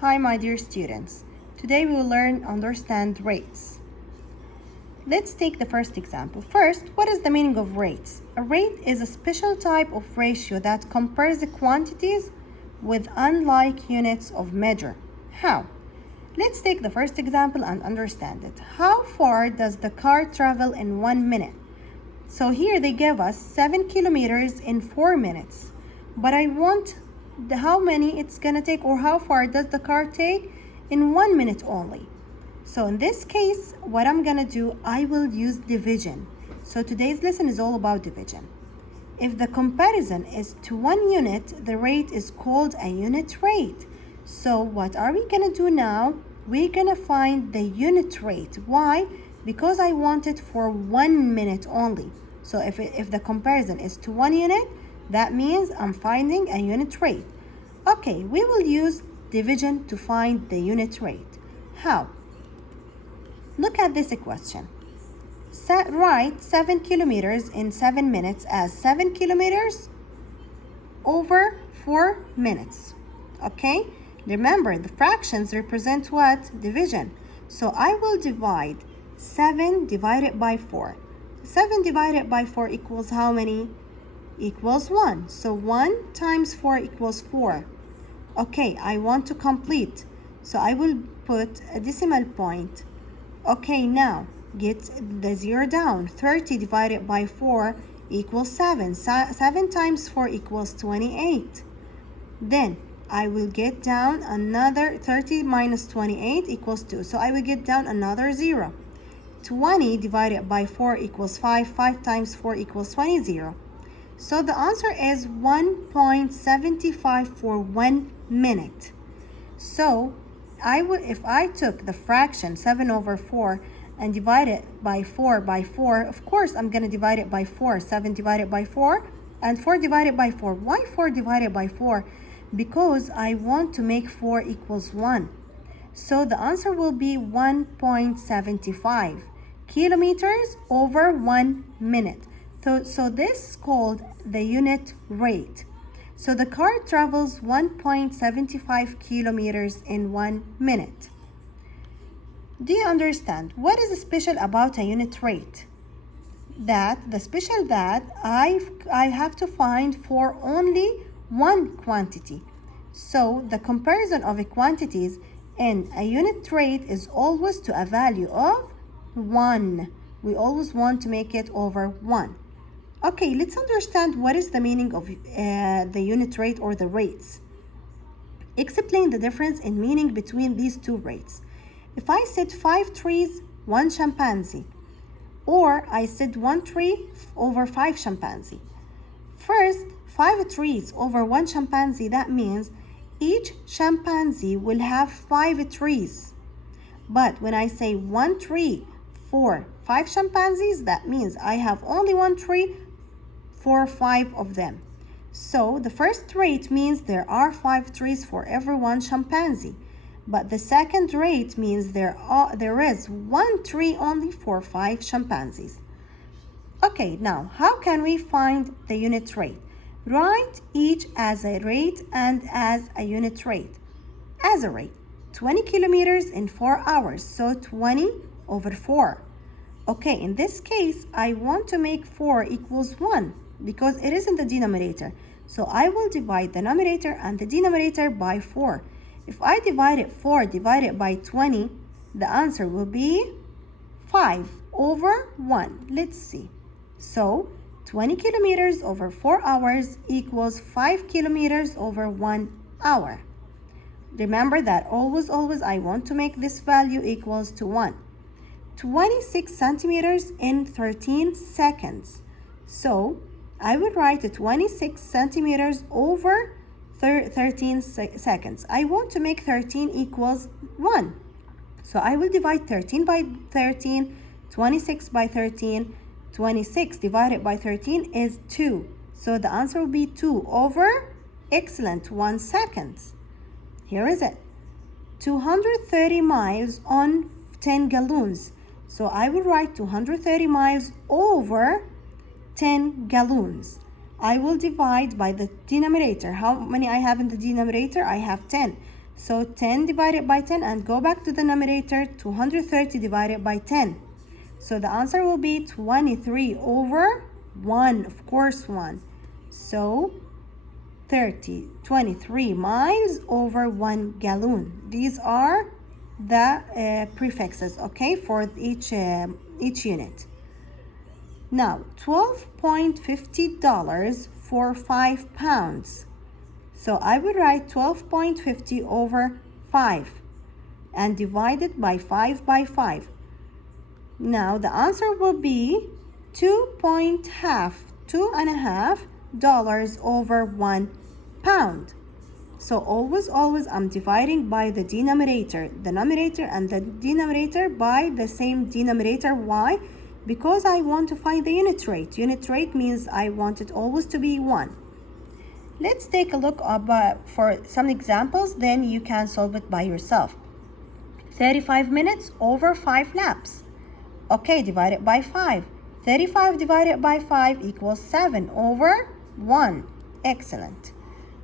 Hi, my dear students. Today we will learn understand rates. Let's take the first example. First, what is the meaning of rates? A rate is a special type of ratio that compares the quantities with unlike units of measure. How? Let's take the first example and understand it. How far does the car travel in 1 minute? So here they give us 7 kilometers in 4 minutes. But I want how many it's gonna take, or how far does the car take in 1 minute only. So in this case, what I'm gonna do, I will use division. So today's lesson is all about division. If the comparison is to 1 unit, the rate is called a unit rate. So what are we gonna do now? We're gonna find the unit rate. Why? Because I want it for 1 minute only. So if the comparison is to 1 unit, that means I'm finding a unit rate. Okay, we will use division to find the unit rate. How? Look at this question. Write 7 kilometers in 7 minutes as 7 kilometers over 4 minutes. Okay? Remember, the fractions represent what? Division. So I will divide 7 divided by 4. 7 divided by 4 equals how many? Equals 1. So 1 times 4 equals 4. Okay, I want to complete. So I will put a decimal point. Okay, now get the 0 down. 30 divided by 4 equals 7. 7 times 4 equals 28. Then I will get down another 30 minus 28 equals 2. So I will get down another 0. 20 divided by 4 equals 5. 5 times 4 equals 20. So the answer is 1.75 for 1 minute. So if I took the fraction 7 over 4 and divide it by 4, of course I'm going to divide it by 4. 7 divided by 4 and 4 divided by 4. Why 4 divided by 4? Because I want to make 4 equals 1. So the answer will be 1.75 kilometers over 1 minute. So this is called the unit rate. So the car travels 1.75 kilometers in 1 minute. Do you understand what is special about a unit rate? That I have to find for only one quantity. So the comparison of quantities in a unit rate is always to a value of 1. We always want to make it over 1. Okay, let's understand what is the meaning of the unit rate or the rates. Explain the difference in meaning between these two rates. If I said 5 trees, 1 chimpanzee, or I said 1 tree over 5 chimpanzee. First, 5 trees over 1 chimpanzee, that means each chimpanzee will have 5 trees. But when I say 1 tree for 5 chimpanzees, that means I have only 1 tree for 5 of them. So the first rate means there are 5 trees for every 1 chimpanzee. But the second rate means there is 1 tree only for 5 chimpanzees. Okay, now how can we find the unit rate? Write each as a rate and as a unit rate. As a rate, 20 kilometers in 4 hours, so 20 over 4. Okay, in this case, I want to make 4 equals 1 because it is in the denominator. So I will divide the numerator and the denominator by 4. If I divide 4 divided by 20, the answer will be 5 over 1. Let's see. So 20 kilometers over 4 hours equals 5 kilometers over 1 hour. Remember that always I want to make this value equals to 1. 26 centimeters in 13 seconds. So I will write 26 centimeters over 13 seconds. I want to make 13 equals 1. So I will divide 13 by 13, 26 by 13. 26 divided by 13 is 2. So the answer will be 2 over, excellent, 1 second. Here is it. 230 miles on 10 gallons. So I will write 230 miles over 10 gallons. I will divide by the denominator. How many I have in the denominator? I have 10. So 10 divided by 10 and go back to the numerator, 230 divided by 10. So the answer will be 23 over 1, of course 1. So 23 miles over 1 gallon. These are the prefixes, okay, for each unit. Now, $12.50 for 5 pounds. So I would write 12.50 over 5 and divide it by 5 by 5. Now the answer will be $2.5 over 1 pound. So always I'm dividing by the denominator, the numerator and the denominator by the same denominator. Why? Because I want to find the unit rate. Unit rate means I want it always to be 1. Let's take a look for some examples, then you can solve it by yourself. 35 minutes over 5 laps. Okay, divided by 5. 35 divided by 5 equals 7 over 1. Excellent.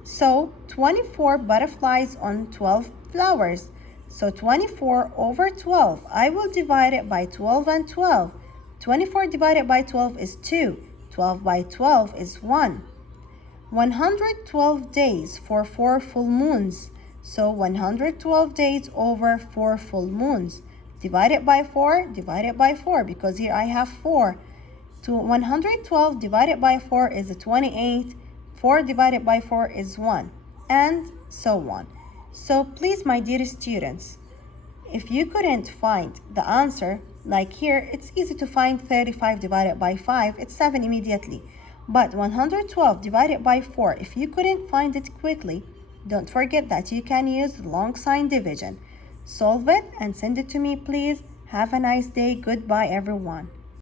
So 24 butterflies on 12 flowers. So 24 over 12. I will divide it by 12 and 12. 24 divided by 12 is 2. 12 by 12 is 1. 112 days for 4 full moons. So 112 days over 4 full moons. Divided by 4 because here I have 4. 112 divided by 4 is 28. 4 divided by 4 is 1, and so on. So please, my dear students, if you couldn't find the answer, like here, it's easy to find 35 divided by 5, it's 7 immediately. But 112 divided by 4, if you couldn't find it quickly, don't forget that you can use long sign division. Solve it and send it to me, please. Have a nice day. Goodbye, everyone.